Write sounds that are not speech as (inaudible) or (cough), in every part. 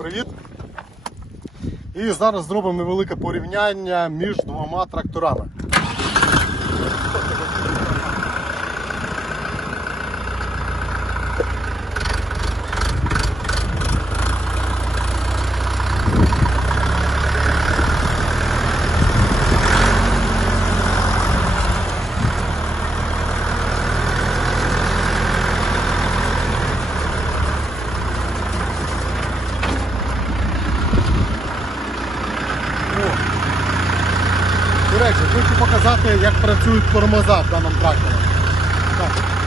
привіт! І зараз зробимо невелике порівняння між двома тракторами. Як працюють тормоза в даному тракторі. Так.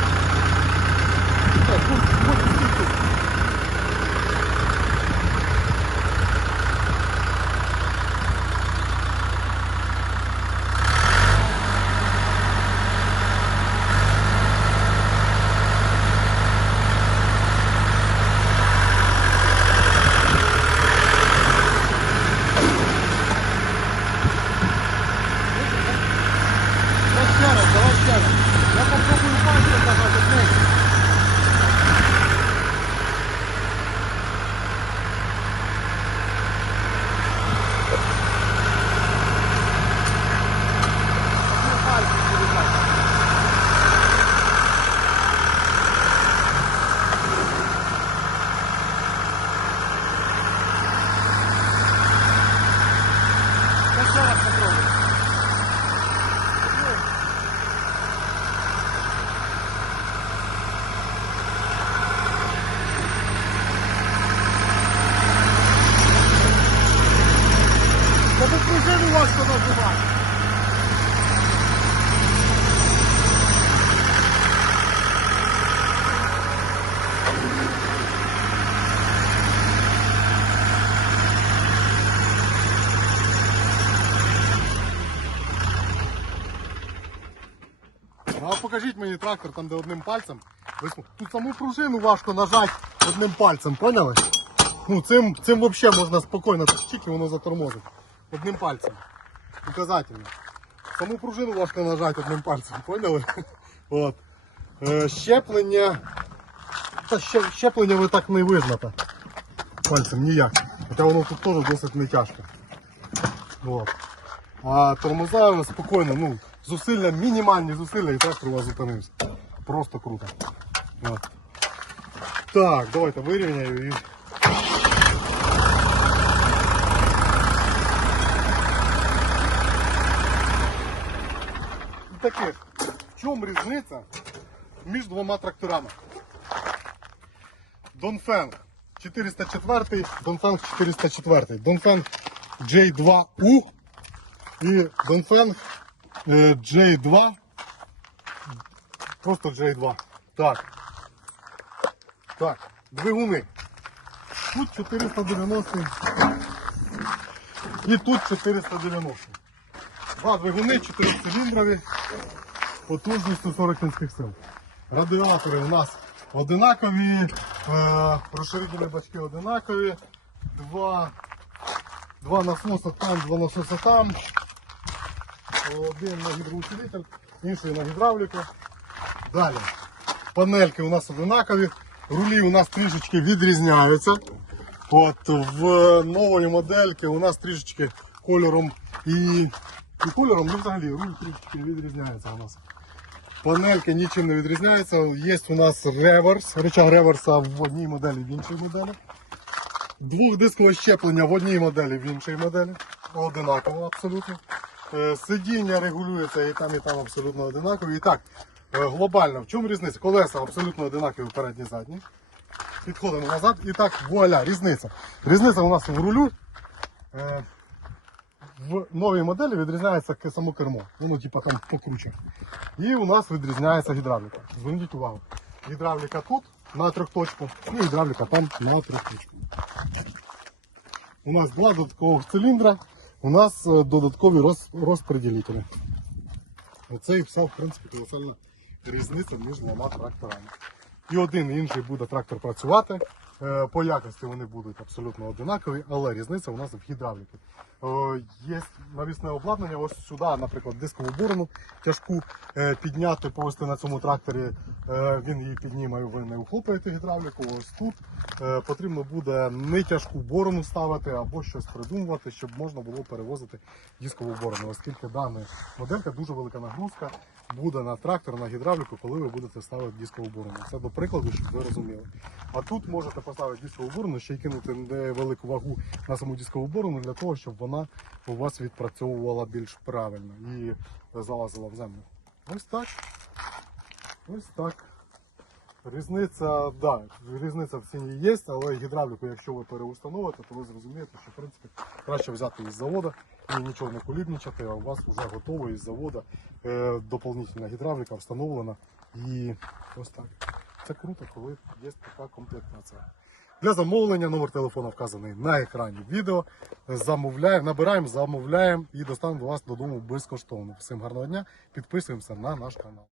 Пружину важко нажимати. Покажіть мені трактор там, де одним пальцем. Тут саму пружину важко нажати одним пальцем, поняли? Ну, цим, цим взагалі можна спокійно чик, і воно затормозить. Одним пальцем. Указательно. Саму пружину важко нажати одним пальцем, поняли? (laughs) От. Е, щеплення. Та ще, щеплення ви так не вижмете. Пальцем ніяк. Хоча воно тут теж досить не тяжко. От. А тормоза спокійно, ну, зусилля, мінімальні зусилля і трактор у вас зупинився. Просто круто. От. Так, давайте вирівняю і. Таке, в чому різниця між двома тракторами? Донфенг 404, Донфенг 404, Донфенг J2U і Донфенг е, J2. Просто J2. Так. Так, двигуни. Тут 490 і тут 490. Два двигуни, 4-циліндрові, потужністю 40 кінських сил. Радіатори у нас одинакові, е, розширительні бачки одинакові, два, два насоса там, два насоса там. Один на гідроусилитель, інший на гідравліку. Далі. Панельки у нас одинакові, рулі у нас трішечки відрізняються. От в нової модельки у нас трішечки кольором і, і кольором, ну взагалі руль трішечки відрізняється у нас. Панельки нічим не відрізняються. Є у нас реверс, рычаг реверса в одній моделі, в іншій моделі. Двохдискове щеплення в одній моделі, в іншій моделі. Одинаково абсолютно. Е, Сидіння регулюється і там, і там абсолютно одинакові. І так, е, глобально, в чому різниця? Колеса абсолютно одинакові передні задні. Підходимо назад і так, вуаля, різниця. Різниця у нас в рулю. В новій моделі відрізняється само кермо. Воно типа там покруче. І у нас відрізняється гідравліка. Зверніть увагу. Гідравліка тут на трьохточку, і гідравліка там на трьохточку. У нас два додаткових циліндра, у нас е, додаткові роз, розпреділителі. Оце і вся, в принципі, колосальна різниця між двома тракторами. І один і інший буде трактор працювати По якості вони будуть абсолютно одинакові, але різниця у нас в гідравліки. Е, Є навісне обладнання, ось сюди, наприклад, дискову борону тяжку е, підняти, повести на цьому тракторі. е, Він її підніме, і ви не ухопаєте гідравліку. Ось тут е, потрібно буде не тяжку борону ставити або щось придумувати, щоб можна було перевозити дискову борону, оскільки дана моделька дуже велика нагрузка буде на трактор, на гідравліку, коли ви будете ставити дискову борону. Це до прикладу, щоб ви розуміли. А тут можете поставити дискову борону, ще й кинути невелику вагу на саму дискову борону для того, щоб вона у вас відпрацьовувала більш правильно і залазила в землю. Ось так. Ось так. Різниця, да, різниця в ціні є, але гідравліку, якщо ви переустановите, то ви зрозумієте, що в принципі краще взяти із заводу і нічого не кулібничати, а у вас вже готово із заводу е, доповнительна гідравліка встановлена. І ось так. Це круто, коли є така комплектація. Для замовлення номер телефону вказаний на екрані відео. Замовляємо, набираємо, замовляємо і доставимо до вас додому безкоштовно. Всім гарного дня, підписуємося на наш канал.